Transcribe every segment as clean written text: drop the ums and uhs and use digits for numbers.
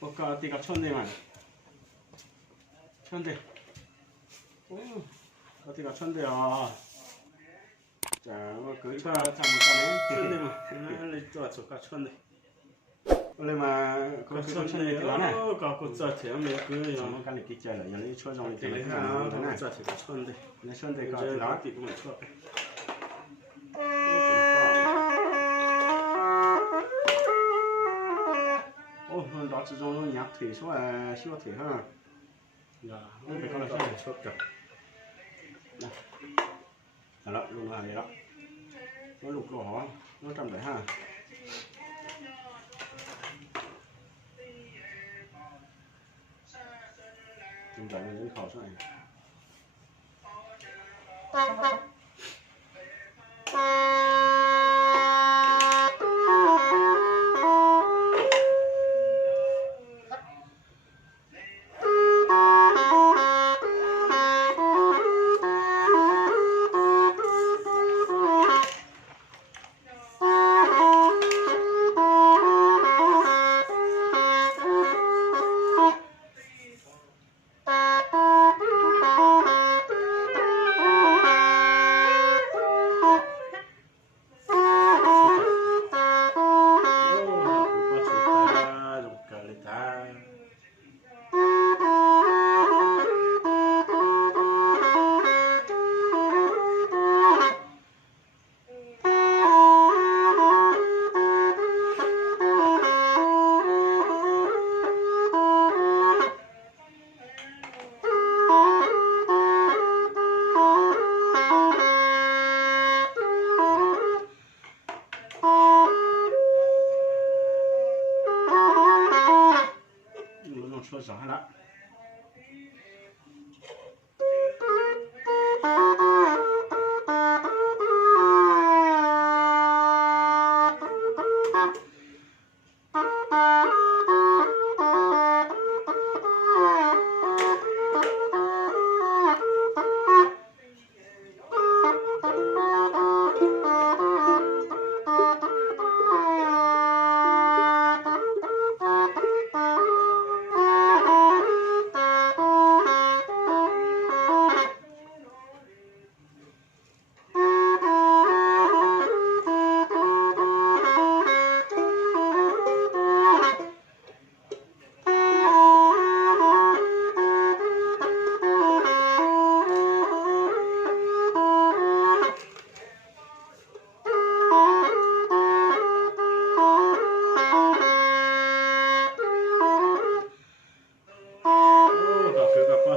có tí cả chân đây mà chân đây có tí cả chân đây à chả mà cứ cho thằng một con ấy chân đây mà nó lấy cho cả chân đây lên mà có chân đây thì này có cột giật thì em lấy cứ nó cái này cái chơi là lấy cho trong cái này nó giật thì có chân đây lấy chân đây có lá thì cũng cho đó chỉ trong nó nhặt thủy số là số thủy ha, là nó phải có là sao số chặt, này, đó luôn là này đó, nó lục lỗ hả, nó trầm đấy ha, trầm đấy là những khẩu số này. Cho gió đó.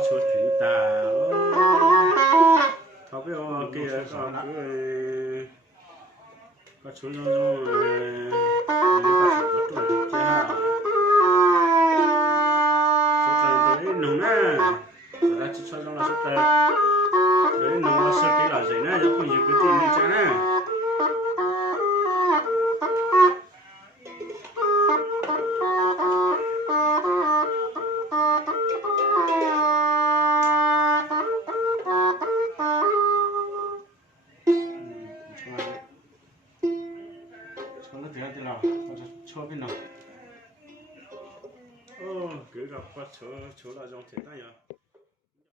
Số thủy tà thọ bây giờ kia có số nó những cái số tốt được chứ số tàn đấy nồng á ra chỉ cho nó là số tàn đấy nồng là số cái là gì nè giống như cái tiền này chứ nè. Nó thế thì là cho bên nào cứ gặp qua chỗ là dòng thế này nhỉ.